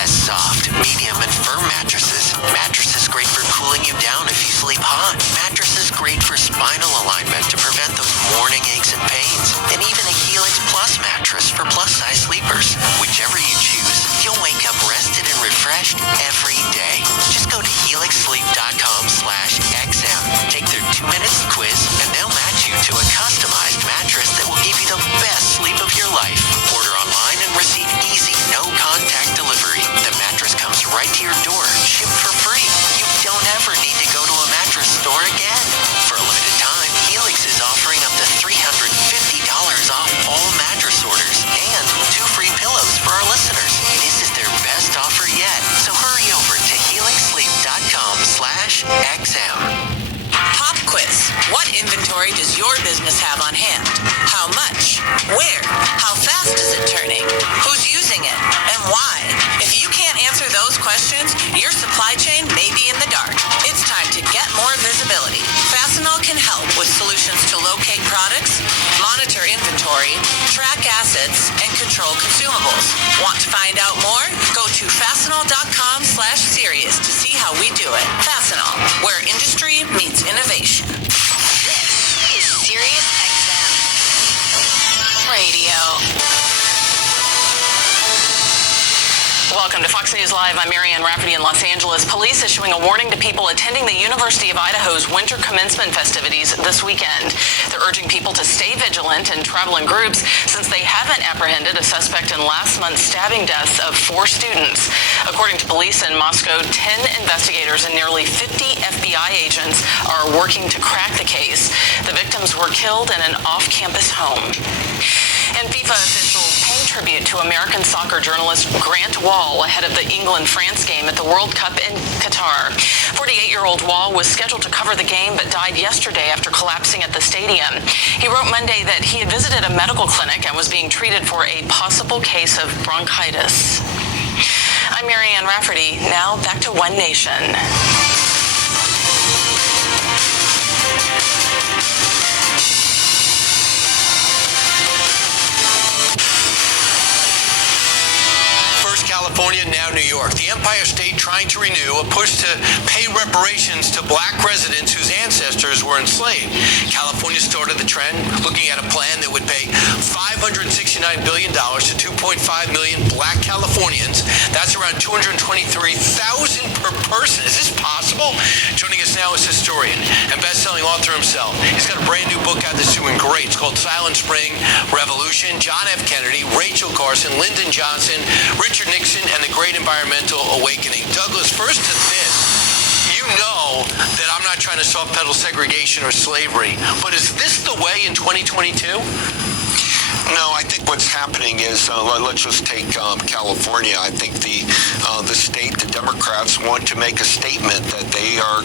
has soft, medium, and firm mattresses. Mattresses great for cooling you down if you sleep hot. Mattresses great for spinal alignment to prevent those morning aches and pains. And even a Helix Plus mattress for plus-size sleepers. Whichever you choose, you'll wake up rested and refreshed every day. Just go to helixsleep.com/XM. Take their 2-minute quiz, and they'll match you to a customized mattress that will give you the best sleep of your life. Order online and receive easy, no-contact delivery. The mattress comes right to your door, shipped for free. You don't ever need to go to a mattress store again. For a limited time, Helix is offering up to $350 off all mattress orders and 2 free pillows for our listeners. This is their best offer yet, so hurry over to helixsleep.com/XM. Pop quiz. What inventory does your business have on hand? How much? Where? How fast is it turning? Who's using it? And why? If you can't answer those questions, your supply chain may be in the dark. It's time to get more visibility. Fastenal can help with solutions to locate products, monitor inventory, track assets, and control consumables. Want to find out more? Go to fastenal.com/serious to see how we do it. Fastenal, where industry meets innovation. This is Sirius XM Radio. Welcome to Fox News Live. I'm Marianne Rafferty in Los Angeles. Police issuing a warning to people attending the University of Idaho's winter commencement festivities this weekend. They're urging people to stay vigilant and travel in groups since they haven't apprehended a suspect in last month's stabbing deaths of 4 students. According to police in Moscow, 10 investigators and nearly 50 FBI agents are working to crack the case. The victims were killed in an off-campus home. And FIFA officials paying tribute to American soccer journalist Grant Wall ahead of the England-France game at the World Cup in Qatar. 48-year-old Wall was scheduled to cover the game but died yesterday after collapsing at the stadium. He wrote Monday that he had visited a medical clinic and was being treated for a possible case of bronchitis. I'm Marianne Rafferty. Now back to One Nation. California, now New York. The Empire State trying to renew a push to pay reparations to black residents whose ancestors were enslaved. California started the trend, looking at a plan that would pay $569 billion to 2.5 million black Californians. That's around $223,000 per person. Is this possible? Joining us now is historian and best-selling author himself. He's got a brand new book out that's doing great. It's called Silent Spring Revolution. John F. Kennedy, Rachel Carson, Lyndon Johnson, Richard Nixon, and the Great Environmental Awakening. Douglas, first to this. You know that I'm not trying to soft pedal segregation or slavery, but is this the way in 2022? No, I think what's happening is, let's just take California. I think the state, the Democrats want to make a statement that they are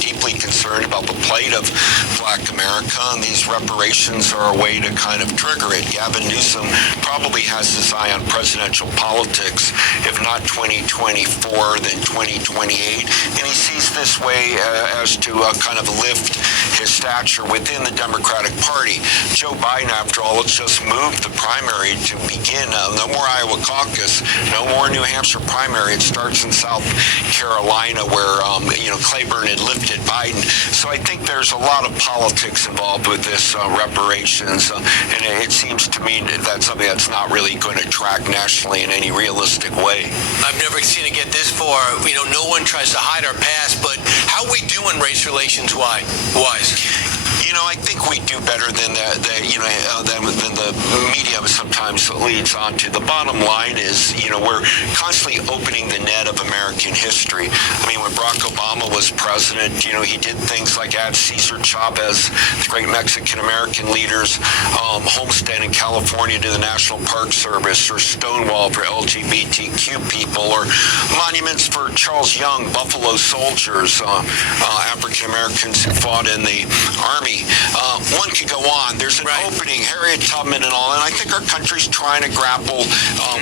deeply concerned about the plight of black America, and these reparations are a way to kind of trigger it. Gavin Newsom probably has his eye on presidential politics, if not 2024, then 2028, and he sees this way as to kind of lift his stature within the Democratic Party. Joe Biden, after all, let's just move the primary to begin. No more Iowa caucus, no more New Hampshire primary. It starts in South Carolina where, Claiborne had lifted Biden. So I think there's a lot of politics involved with this reparations. And it seems to me that that's something that's not really going to track nationally in any realistic way. I've never seen it get this far. No one tries to hide our past, but how are we doing race relations wise? I think we do better than the media sometimes leads on to. The bottom line is, we're constantly opening the net of American history. I mean, when Barack Obama was president, he did things like add Cesar Chavez, the great Mexican-American leaders, homestead in California to the National Park Service, or Stonewall for LGBTQ people, or monuments for Charles Young, Buffalo soldiers, African-Americans who fought in the Army One could go on. There's an opening, Harriet Tubman and all, and I think our country's trying to grapple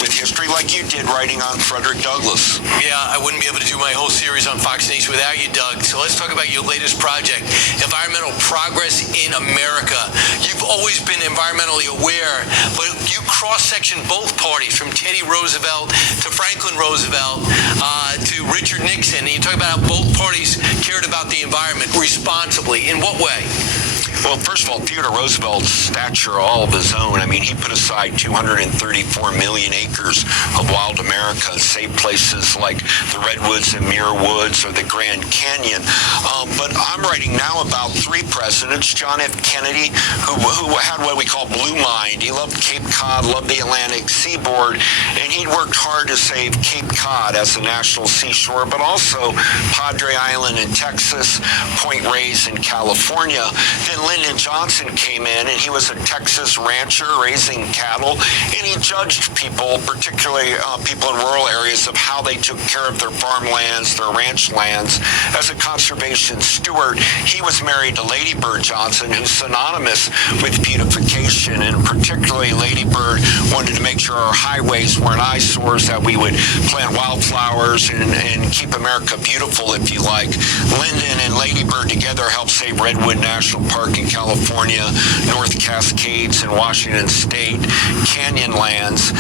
with history like you did writing on Frederick Douglass. Yeah, I wouldn't be able to do my whole series on Fox Nation without you, Doug. So let's talk about your latest project, Environmental Progress in America. You've always been environmentally aware, but you cross-section both parties, from Teddy Roosevelt to Franklin Roosevelt to Richard Nixon. And you talk about how both parties cared about the environment responsibly. In what way? Well, first of all, Theodore Roosevelt's stature all of his own. I mean, he put aside 234 million acres of wild America and saved places like the Redwoods and Muir Woods or the Grand Canyon. But I'm writing now about three presidents. John F. Kennedy, who had what we call blue mind. He loved Cape Cod, loved the Atlantic seaboard, and he'd worked hard to save Cape Cod as a national seashore, but also Padre Island in Texas, Point Reyes in California. Then Lyndon Johnson came in, and he was a Texas rancher raising cattle, and he judged people, particularly people in rural areas, of how they took care of their farmlands, their ranch lands. As a conservation steward, he was married to Lady Bird Johnson, who's synonymous with beautification, and particularly Lady Bird wanted to make sure our highways weren't eyesores, that we would plant wildflowers and keep America beautiful, if you like. Lyndon and Lady Bird together helped save Redwood National Park in California, North Cascades in Washington State, Canyonlands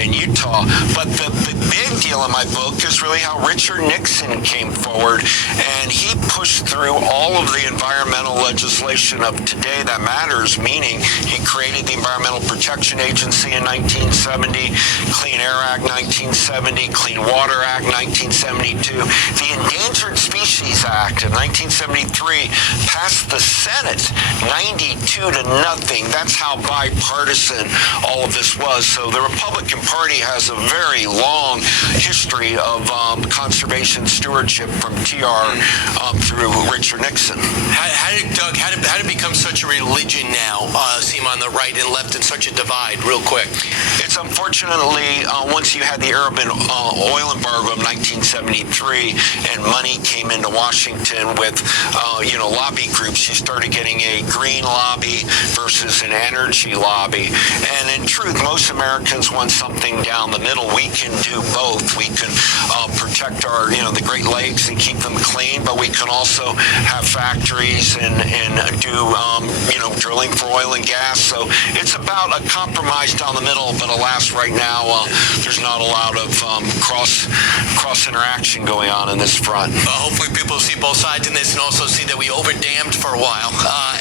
in Utah. But the big deal in my book is really how Richard Nixon came forward, and he pushed through all of the environmental legislation of today that matters, meaning he created the Environmental Protection Agency in 1970, Clean Air Act 1970, Clean Water Act 1972, the Endangered Species Act of 1973 passed the Senate 92 to nothing. That's how bipartisan all of this was. So the Republican Party has a very long history of conservation stewardship from TR through Richard Nixon. How did it become such a religion now, seem on the right and left in such a divide, real quick? It's unfortunately, once you had the Arab oil embargo of 1973 and money came into Washington with, lobby groups, you started getting a green lobby versus an energy lobby. And in truth, most Americans want something down the middle. We can do both. We can protect our, the Great Lakes and keep them clean, but we can also have factories and do, drilling for oil and gas. So it's about a compromise down the middle, but alas, right now, there's not a lot of cross interaction going on in this front. Hopefully people see both sides in this and also see that we over-dammed for a while,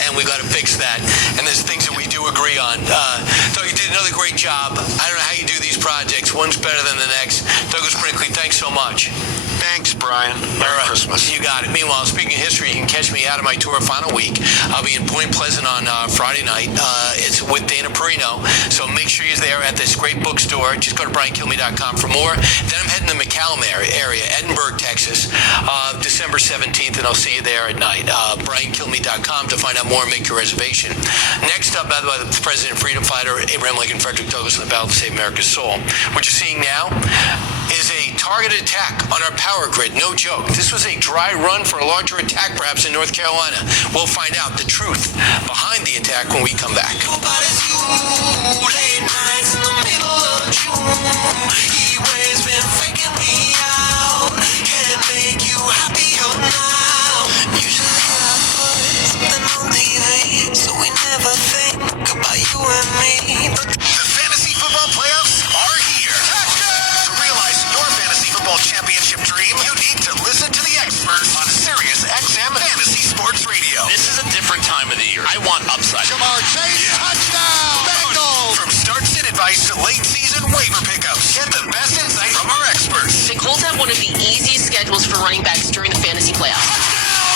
and we got to fix that. And there's things that we do agree on. So you did another great job. I don't know how you do these projects. One's better than the next. Douglas Brinkley, thanks so much. Thanks, Brian. Merry Christmas. You got it. Meanwhile, speaking of history, you can catch me out of my tour final week. I'll be in Point Pleasant on Friday night. It's with Dana Perino. So make sure you're there at this great bookstore. Just go to briankilme.com for more. Then I'm heading to McAllen area, Edinburgh, Texas, December 17th, and I'll see you there at night. briankilme.com to find out more and make your reservation. Next up, by the way, the President Freedom Fighter, Abraham Lincoln Frederick Douglass, in the battle to save America's soul. What you're seeing now is a targeted attack on our power grid. No joke. This was a dry run for a larger attack, perhaps, in North Carolina. We'll find out the truth behind the attack when we come back. Late nights in the middle of June. He always been freaking me out. Can't make you happier now. Usually I put something on TV, so we never think about you and me. But the fantasy football playoffs are here. To realize your fantasy football championship dream, you need to listen to the experts on Sirius XM Fantasy Sports Radio. This is a different time of the year. I want upside. Jamar Chase, touchdown! Bengals! From start sit advice to late season waiver pickups, get the best insight from our experts. The Colts have one of the easiest schedules for running backs during the fantasy playoffs.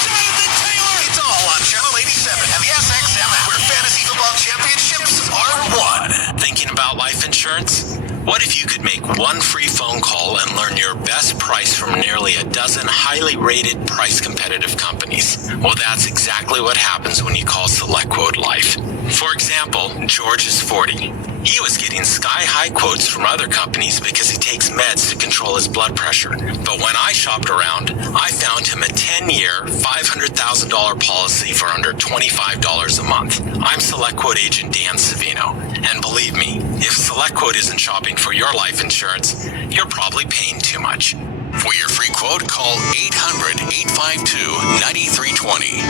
Jonathan Taylor! It's all on Channel 87 and the SXM app, where fantasy football championships are won. Thinking about life insurance? What if you could make one free phone call and learn your best price from nearly a dozen highly rated, price competitive companies? Well, that's exactly what happens when you call SelectQuote Life. For example, George is 40. He was getting sky-high quotes from other companies because he takes meds to control his blood pressure. But when I shopped around, I found him a 10-year, $500,000 policy for under $25 a month. I'm SelectQuote agent Dan Savino. And believe me, if SelectQuote isn't shopping for your life insurance, you're probably paying too much. For your free quote, call 800-852-9320.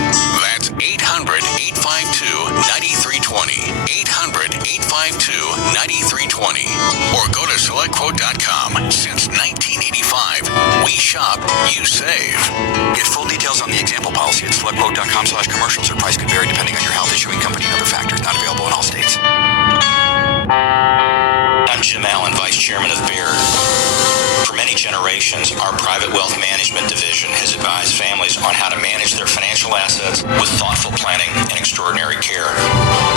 That's 800-852-9320. 800-852-9320. Or go to SelectQuote.com. Since 1985, we shop, you save. Get full details on the example policy at SelectQuote.com/commercials. Or price could vary depending on your health, issuing company, and other factors. Not available in all states. I'm Jim Allen, Vice Chairman of Baird. For many generations, our private wealth management division has advised families on how to manage their financial assets with thoughtful planning and extraordinary care.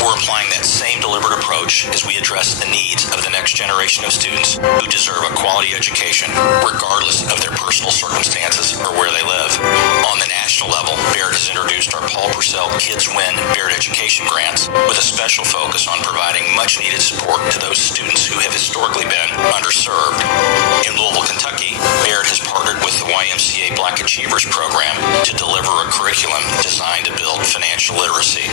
We're applying that same deliberate approach as we address the needs of the next generation of students who deserve a quality education, regardless of their personal circumstances or where they live. On the national level, Baird has introduced our Paul Purcell Kids Win Baird Education Grants with a special focus on providing much-needed support to those students who have historically been underserved. In Louisville, Kentucky, Baird has partnered with the YMCA Black Achievers Program to deliver a curriculum designed to build financial literacy.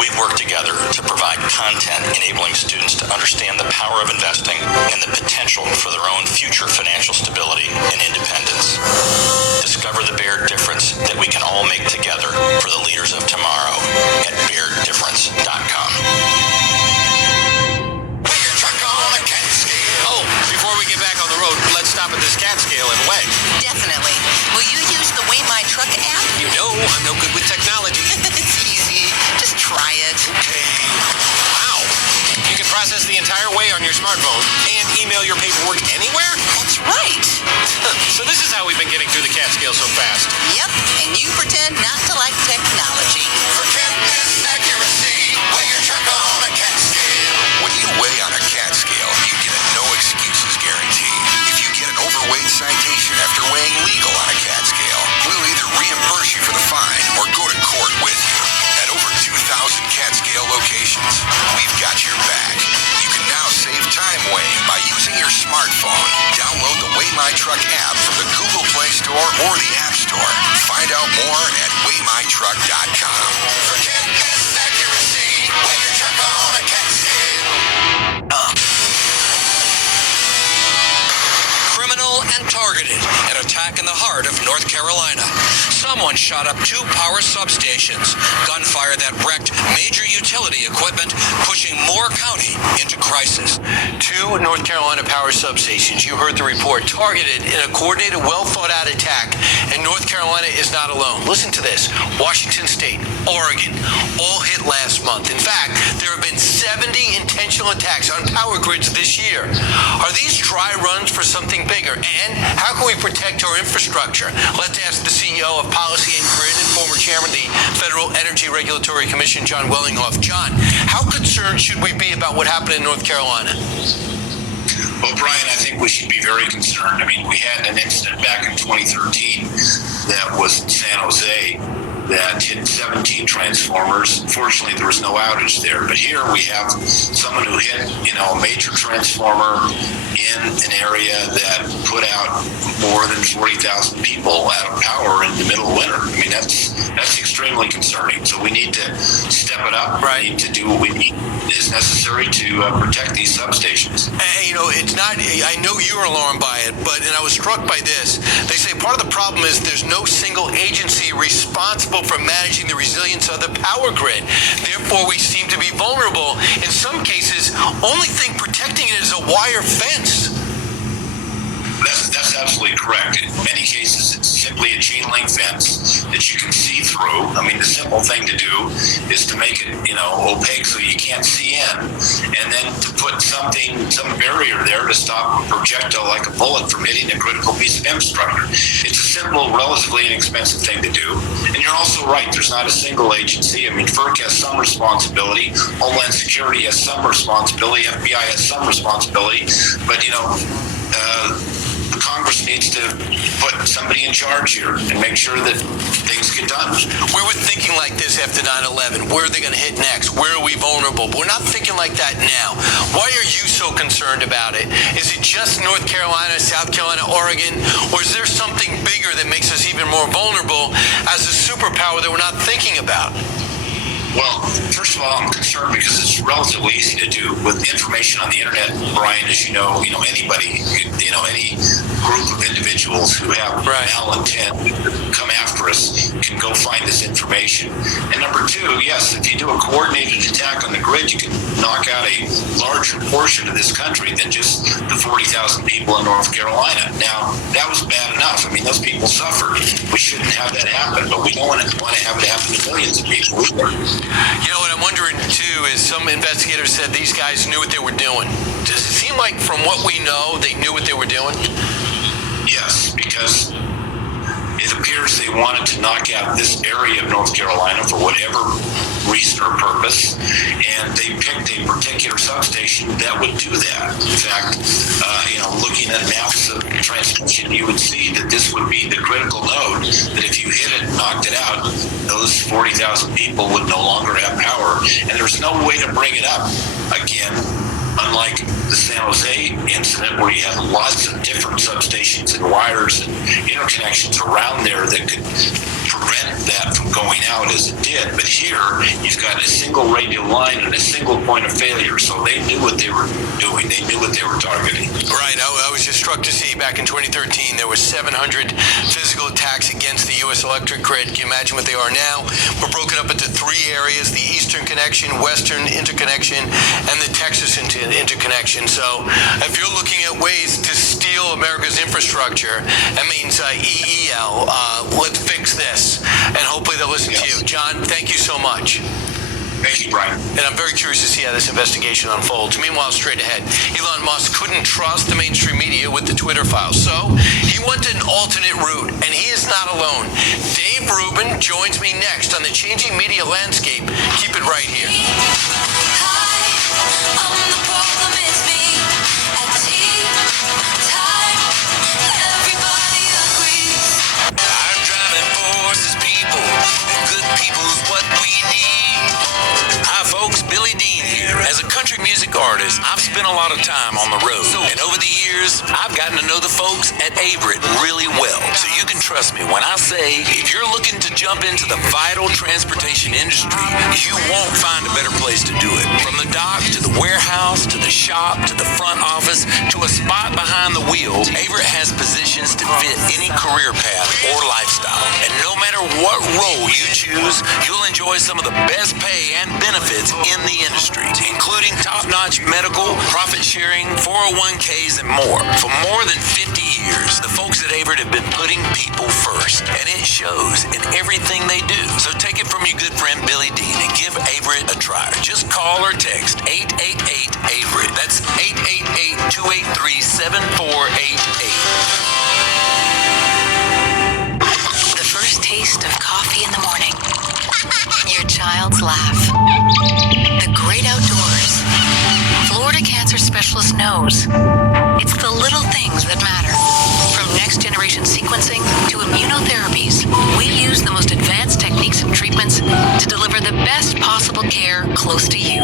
We've worked together to provide content enabling students to understand the power of investing and the potential for their own future financial stability and independence. Discover the Baird difference that we can all make together for the leaders of tomorrow at BairdDifference.com. Oh, before we get back on the road, let's stop at this cat scale and weigh. Definitely. Will you use the Weigh My Truck app? You know I'm no good with technology. It's easy. Just try it. Okay. Wow. You can process the entire weigh on your smartphone and email your paperwork anywhere? That's right. So this is how we've been getting through the cat scale so fast. Yep. And you pretend not to like technology. Forget this accuracy. Weigh your truck on a cat scale. When you weigh on a cat scale, you get a no excuses guarantee. If you get an overweight citation after weighing legal on a cat scale, we'll either reimburse you for the fine or go to court with you. At over 2,000 cat scale locations, we've got your back. You can now save time weighing by using your smartphone. Download the Weigh My Truck app from the Google Play Store or the App Store. Find out more at WeighMyTruck.com. Forget this accuracy. Weigh your truck on a cat scale. Criminal and targeted. An attack in the heart of North Carolina. Someone shot up 2 power substations. Gunfire that wrecked major utility equipment, pushing Moore County into crisis. 2 North Carolina power substations, you heard the report, targeted in a coordinated, well-thought-out attack. And North Carolina is not alone. Listen to this. Washington State, Oregon, all hit last month. In fact, there have been 70 intentional attacks on power grids this year. Are these dry runs for something bigger? And how can we protect our infrastructure? Let's ask the CEO of Policy and Grid and former chairman of the Federal Energy Regulatory Commission, John Wellinghoff. John, how concerned should we be about what happened in North Carolina? Well, Brian, I think we should be very concerned. I mean, we had an incident back in 2013 that was in San Jose that hit 17 transformers. Fortunately, there was no outage there. But here we have someone who hit, a major transformer in an area that put out more than 40,000 people out of power in the middle of winter. I mean, that's extremely concerning. So we need to step it up. Right. We need to do what we need is necessary to protect these substations. It's not, I know you're alarmed by it, and I was struck by this. They say part of the problem is there's no single agency responsible for managing the resilience of the power grid. Therefore, we seem to be vulnerable. In some cases, only thing protecting it is a wire fence. That's absolutely correct. In many cases, it's simply a chain link fence that you can see through. I mean, the simple thing to do is to make it, opaque so you can't see in, and then to put some barrier there to stop a projectile like a bullet from hitting a critical piece of infrastructure. It's a simple, relatively inexpensive thing to do, And you're also right, there's not a single agency. I mean, FERC has some responsibility, Homeland Security has some responsibility, FBI has some responsibility, but, Congress needs to put somebody in charge here and make sure that things get done. We were thinking like this after 9/11. Where are they going to hit next? Where are we vulnerable? But we're not thinking like that now. Why are you so concerned about it? Is it just North Carolina, South Carolina, Oregon? Or is there something bigger that makes us even more vulnerable as a superpower that we're not thinking about? Well, first of all, I'm concerned because it's relatively easy to do with information on the internet. Brian, as you know, anybody, any group of individuals who have malintent come after us can go find this information. And number two, yes, if you do a coordinated attack on the grid, you can knock out a larger portion of this country than just the 40,000 people in North Carolina. Now, that was bad enough. I mean, those people suffered. We shouldn't have that happen, but we don't want to have it happen to millions of people either. You know what I'm wondering too is some investigators said these guys knew what they were doing. Does it seem like from what we know they knew what they were doing? Yes, because it appears they wanted to knock out this area of North Carolina for whatever reason or purpose, and they picked a particular substation that would do that. In fact, looking at maps of transmission, you would see that this would be the critical node, that if you hit it and knocked it out, those 40,000 people would no longer have power, and there's no way to bring it up again. Unlike the San Jose incident where you had lots of different substations and wires and interconnections around there that could prevent that from going out as it did. But here, you've got a single radial line and a single point of failure. So they knew what they were doing. They knew what they were targeting. Right. I was just struck to see back in 2013, there were 700 physical attacks against the U.S. electric grid. Can you imagine what they are now? We're broken up into three areas: the Eastern Connection, Western Interconnection, and the Texas Interconnection. So if you're looking at ways to steal America's infrastructure, that means EEL, let's fix this. And hopefully they'll listen to you. John, thank you so much. Thank you, Brian. And I'm very curious to see how this investigation unfolds. Meanwhile, straight ahead, Elon Musk couldn't trust the mainstream media with the Twitter files, so he went an alternate route, and he is not alone. Dave Rubin joins me next on the changing media landscape. Keep it right here. Folks, Billy Dean here. As a country music artist, I've spent a lot of time on the road. And over the years, I've gotten to know the folks at Averitt really well. So you can trust me when I say, if you're looking to jump into the vital transportation industry, you won't find a better place to do it. From the dock, to the warehouse, to the shop, to the front office, to a spot behind the wheel, Averitt has positions to fit any career path or lifestyle. And no matter what role you choose, you'll enjoy some of the best pay and benefits in the industry, including top-notch medical, profit-sharing, 401ks, and more. For more than 50 years, the folks at Averitt have been putting people first, and it shows in everything they do. So take it from your good friend Billy Dean and give Averitt a try. Just call or text 888-AVERITT. That's 888-283-7488. The first taste of coffee in the morning. Your child's laugh. The great outdoors. Florida Cancer Specialist knows it's the little things that matter. From next-generation sequencing to immunotherapies, we use the most advanced techniques and treatments to deliver the best possible care close to you.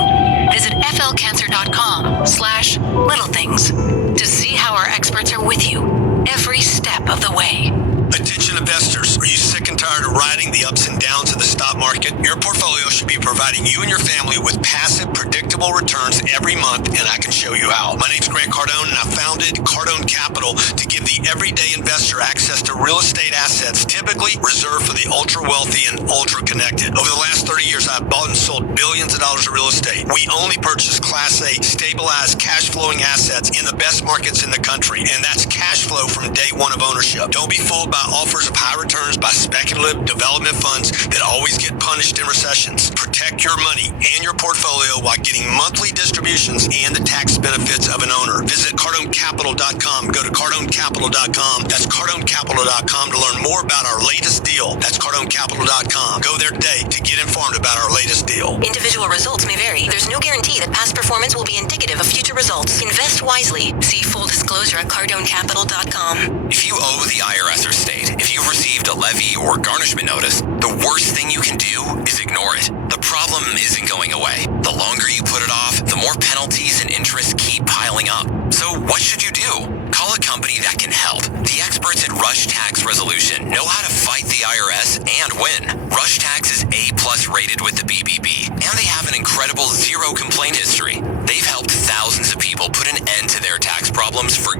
Visit flcancer.com/littlethings to see how our experts are with you every step of the way. Attention investors, are you sick and tired of riding the ups and downs of the stock market? Your portfolio should be providing you and your family with passive, predictable returns every month, and I can show you how. My name's Grant Cardone, and I founded Cardone Capital to give the everyday investor access to real estate assets typically reserved for the ultra-wealthy and ultra-connected. Over the last 30 years, I've bought and sold billions of dollars of real estate. We only purchase Class A, stabilized, cash-flowing assets in the best markets in the country, and that's cash flow from day one of ownership. Don't be fooled by offers of high returns by speculative development funds that always get punished in recessions. Protect your money and your portfolio while getting monthly distributions and the tax benefits of an owner. Visit CardoneCapital.com. Go to CardoneCapital.com. That's CardoneCapital.com to learn more about our latest deal deal. That's CardoneCapital.com. Go there today to get informed about our latest deal. Individual results may vary. There's no guarantee that past performance will be indicative of future results. Invest wisely. See full disclosure at CardoneCapital.com. If you owe the IRS or state, if you've received a levy or garnishment notice, the worst thing you can do is ignore it. The problem isn't going away. The longer you put it off, the more penalties and interest keep piling up. So what should you do? Call a company that can help. The experts at Rush Tax Resolution know how to fight the IRS and win. Rush Tax is A+ rated with the BBB, and they have an incredible zero complaint history. They've helped thousands of people put an end to their tax problems for